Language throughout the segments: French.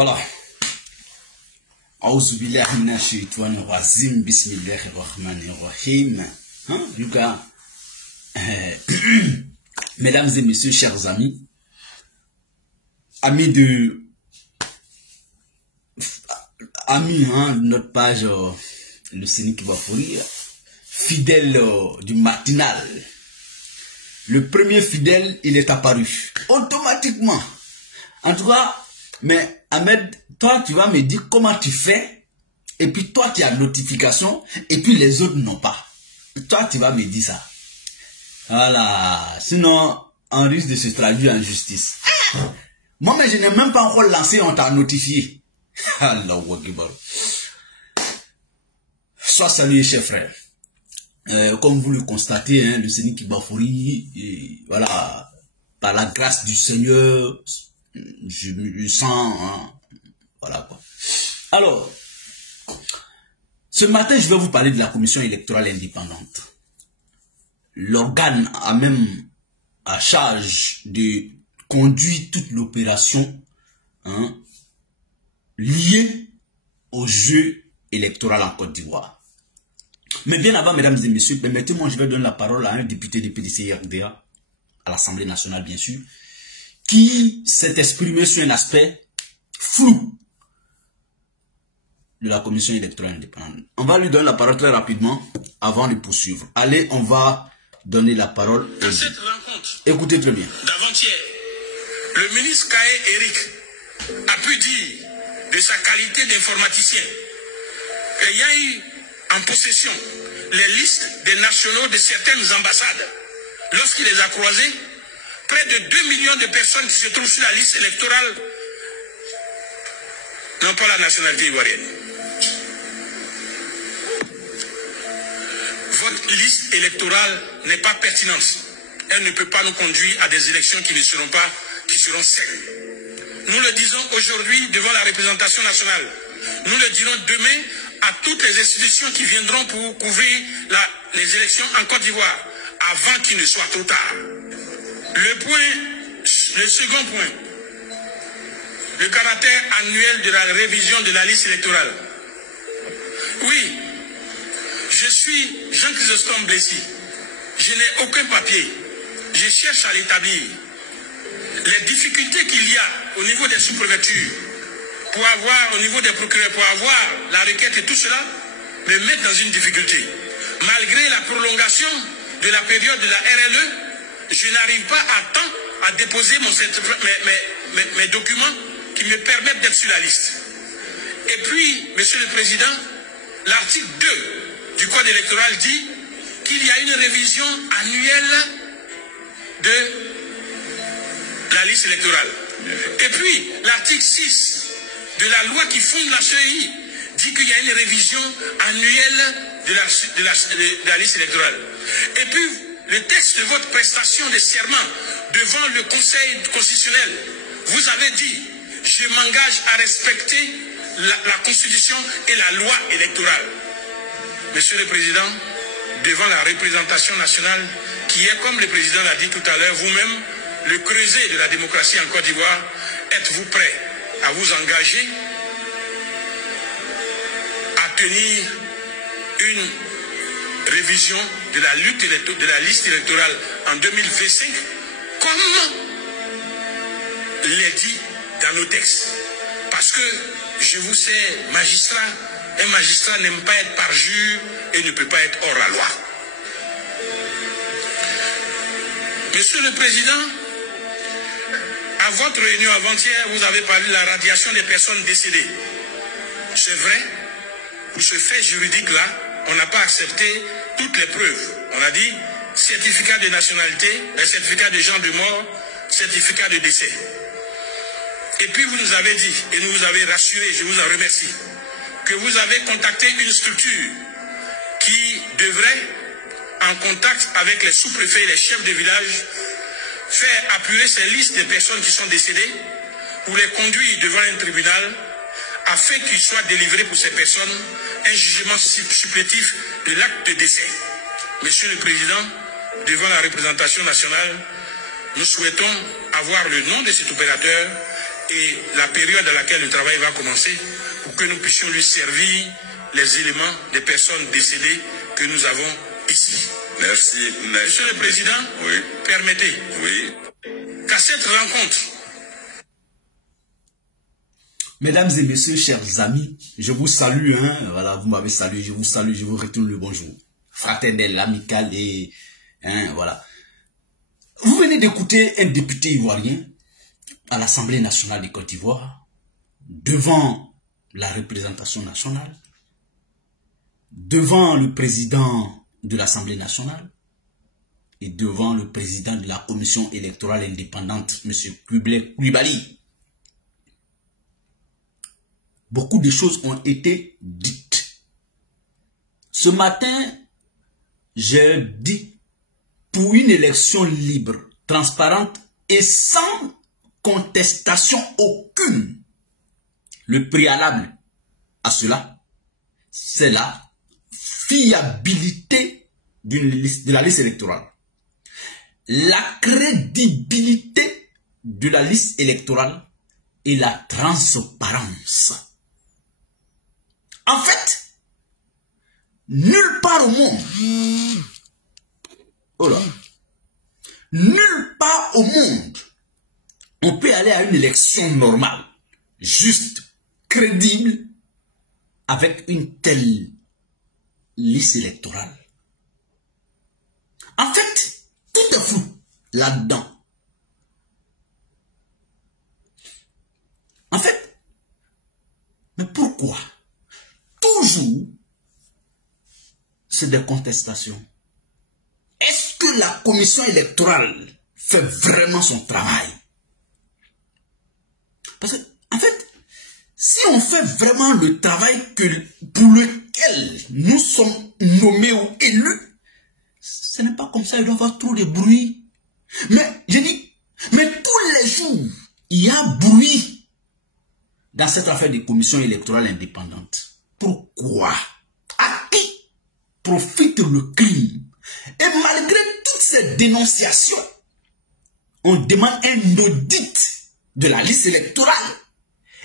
Voilà. Auzubillahi minash shaitanir rajim. Bismillahir rahmanir rahim. Lucas. Mesdames et messieurs, chers amis, amis de notre page le Séni qui va fourrir, fidèle du matinal. Le premier fidèle, il est apparu automatiquement. En tout cas, mais Ahmed, toi tu vas me dire comment tu fais, et puis toi tu as notification, et puis les autres n'ont pas. Toi tu vas me dire ça. Voilà, sinon on risque de se traduire en justice. Moi, mais je n'ai même pas encore lancé, on t'a notifié. Allahu Akbar. Sois salué, chers frères. Comme vous le constatez, hein, le Séni Kibafouri, voilà, par la grâce du Seigneur, je me sens, hein, voilà quoi. Alors, ce matin, je vais vous parler de la commission électorale indépendante. L'organe a même à charge de conduire toute l'opération, hein, liée au jeu électoral en Côte d'Ivoire. Mais bien avant, mesdames et messieurs, permettez-moi, je vais donner la parole à un député de PDC-RDA, à l'Assemblée nationale bien sûr, qui s'est exprimé sur un aspect flou de la commission électorale indépendante. On va lui donner la parole très rapidement avant de poursuivre. Allez, on va donner la parole. À cette rencontre, écoutez très bien. D'avant-hier, le ministre Kaé Eric a pu dire de sa qualité d'informaticien ayant eu en possession les listes des nationaux de certaines ambassades. Lorsqu'il les a croisés, près de 2 millions de personnes qui se trouvent sur la liste électorale n'ont pas la nationalité ivoirienne. Votre liste électorale n'est pas pertinente. Elle ne peut pas nous conduire à des élections qui seront saines. Nous le disons aujourd'hui devant la représentation nationale. Nous le dirons demain à toutes les institutions qui viendront pour couvrir les élections en Côte d'Ivoire, avant qu'il ne soit trop tard. Le second point, le caractère annuel de la révision de la liste électorale. Oui, je suis Jean Chrysostome Blessy. Je n'ai aucun papier. Je cherche à l'établir. Les difficultés qu'il y a au niveau des sous-préfectures, pour avoir, au niveau des procureurs, pour avoir la requête et tout cela, me mettent dans une difficulté. Malgré la prolongation de la période de la RLE, je n'arrive pas à temps à déposer mes documents qui me permettent d'être sur la liste. Et puis, Monsieur le Président, l'article 2 du Code électoral dit qu'il y a une révision annuelle de la liste électorale. Et puis, l'article 6 de la loi qui fonde la CEI dit qu'il y a une révision annuelle de la liste électorale. Et puis, le texte de votre prestation de serment devant le Conseil constitutionnel, vous avez dit, je m'engage à respecter la Constitution et la loi électorale. Monsieur le Président, devant la représentation nationale, qui est, comme le Président l'a dit tout à l'heure, vous-même, le creuset de la démocratie en Côte d'Ivoire, êtes-vous prêt à vous engager à tenir une révision de la lutte de la liste électorale en 2025, comme l'est dit dans nos textes? Parce que je vous sais, magistrat, un magistrat n'aime pas être parjure et ne peut pas être hors la loi. Monsieur le Président, à votre réunion avant-hier, vous avez parlé de la radiation des personnes décédées. C'est vrai, pour ce fait juridique-là, on n'a pas accepté toutes les preuves. On a dit certificat de nationalité, certificat de genre de mort, certificat de décès. Et puis vous nous avez dit, et nous vous avez rassuré, je vous en remercie, que vous avez contacté une structure qui devrait, en contact avec les sous-préfets et les chefs de village, faire apurer ces listes de personnes qui sont décédées pour les conduire devant un tribunal afin qu'il soit délivré pour ces personnes un jugement supplétif de l'acte de décès. Monsieur le Président, devant la représentation nationale, nous souhaitons avoir le nom de cet opérateur et la période à laquelle le travail va commencer pour que nous puissions lui servir les éléments des personnes décédées que nous avons ici. Merci. Monsieur le Président, Oui. permettez qu'à cette rencontre, mesdames et messieurs, chers amis, je vous salue, hein, voilà, vous m'avez salué, je vous salue, je vous retourne le bonjour. Fraternel, amical et, hein, voilà. Vous venez d'écouter un député ivoirien à l'Assemblée nationale de Côte d'Ivoire, devant la représentation nationale, devant le président de l'Assemblée nationale et devant le président de la commission électorale indépendante, M. Coulibaly. Beaucoup de choses ont été dites. Ce matin, j'ai dit, pour une élection libre, transparente et sans contestation aucune, le préalable à cela, c'est la fiabilité de la liste électorale. La crédibilité de la liste électorale et la transparence. En fait, nulle part au monde, oh là, nulle part au monde, on peut aller à une élection normale, juste, crédible, avec une telle liste électorale. En fait, tout est flou là-dedans. En fait, mais pourquoi? Toujours, c'est des contestations. Est-ce que la commission électorale fait vraiment son travail? Parce que, en fait, si on fait vraiment le travail pour lequel nous sommes nommés ou élus, ce n'est pas comme ça, il doit y avoir trop de bruit. Mais, je dis, mais tous les jours, il y a bruit dans cette affaire de commission électorale indépendante. Pourquoi? À qui profite le crime? Et malgré toutes ces dénonciations, on demande un audit de la liste électorale.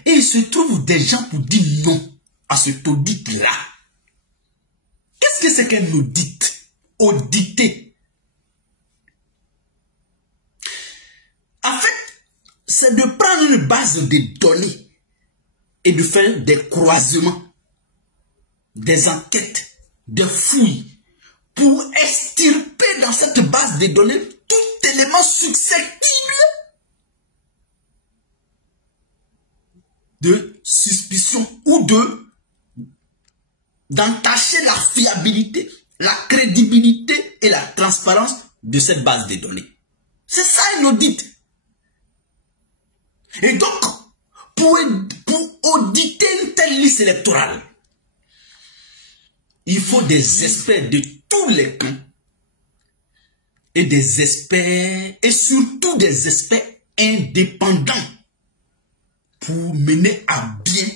Et il se trouve des gens pour dire non à cet audit-là. Qu'est-ce que c'est qu'un audit? Auditer. En fait, c'est de prendre une base de données et de faire des croisements, des enquêtes, des fouilles, pour extirper dans cette base de données tout élément susceptible de suspicion ou d'entacher la fiabilité, la crédibilité et la transparence de cette base de données. C'est ça un audit. Et donc, pour auditer une telle liste électorale, il faut des experts de tous les camps et des experts, et surtout des experts indépendants pour mener à bien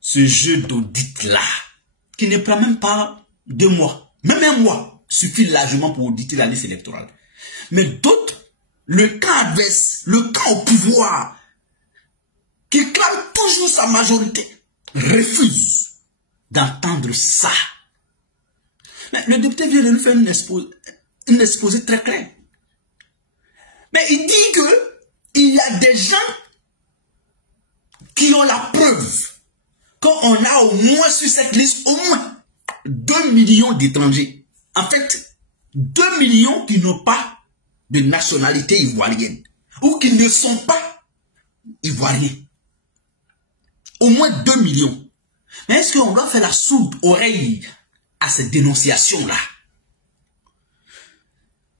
ce jeu d'audit-là, qui ne prend même pas 2 mois. Même 1 mois suffit largement pour auditer la liste électorale. Mais d'autres, le camp adverse, le camp au pouvoir, qui clame toujours sa majorité, refuse d'entendre ça. Mais le député vient de nous faire une exposé très clair. Mais il dit que il y a des gens qui ont la preuve qu'on a au moins sur cette liste au moins 2 millions d'étrangers. En fait, 2 millions qui n'ont pas de nationalité ivoirienne ou qui ne sont pas ivoiriens. Au moins 2 millions. Mais est-ce qu'on doit faire la sourde oreille à ces dénonciations-là?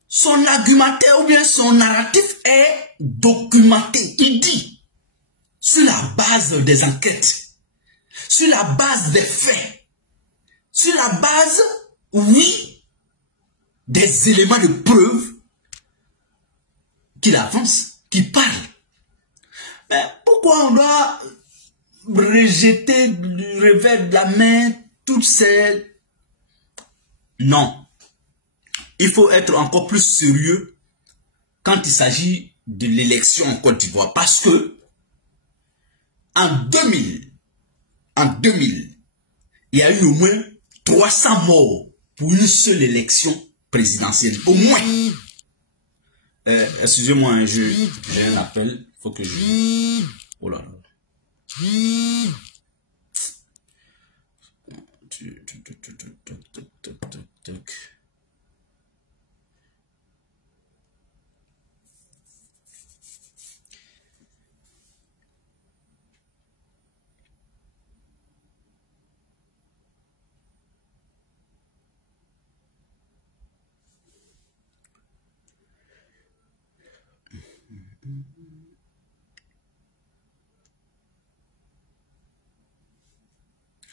Son argumentaire ou bien son narratif est documenté. Il dit, sur la base des enquêtes, sur la base des faits, sur la base, oui, des éléments de preuve qu'il avance, qu'il parle. Mais pourquoi on doit rejeter du revers de la main toutes ces... Non. Il faut être encore plus sérieux quand il s'agit de l'élection en Côte d'Ivoire. Parce que en 2000, il y a eu au moins 300 morts pour une seule élection présidentielle. Au moins. Excusez-moi, j'ai un appel. Il faut que je... Oh là là.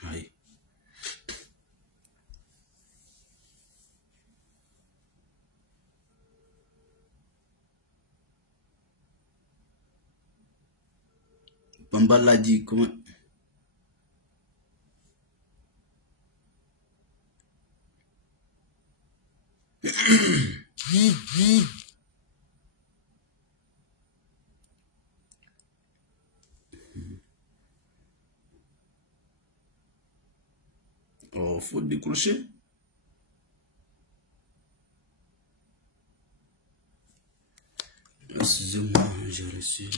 Aïe. Bamba l'a dit, comment... Oh, faut décrocher. Excusez-moi, j'ai reçu...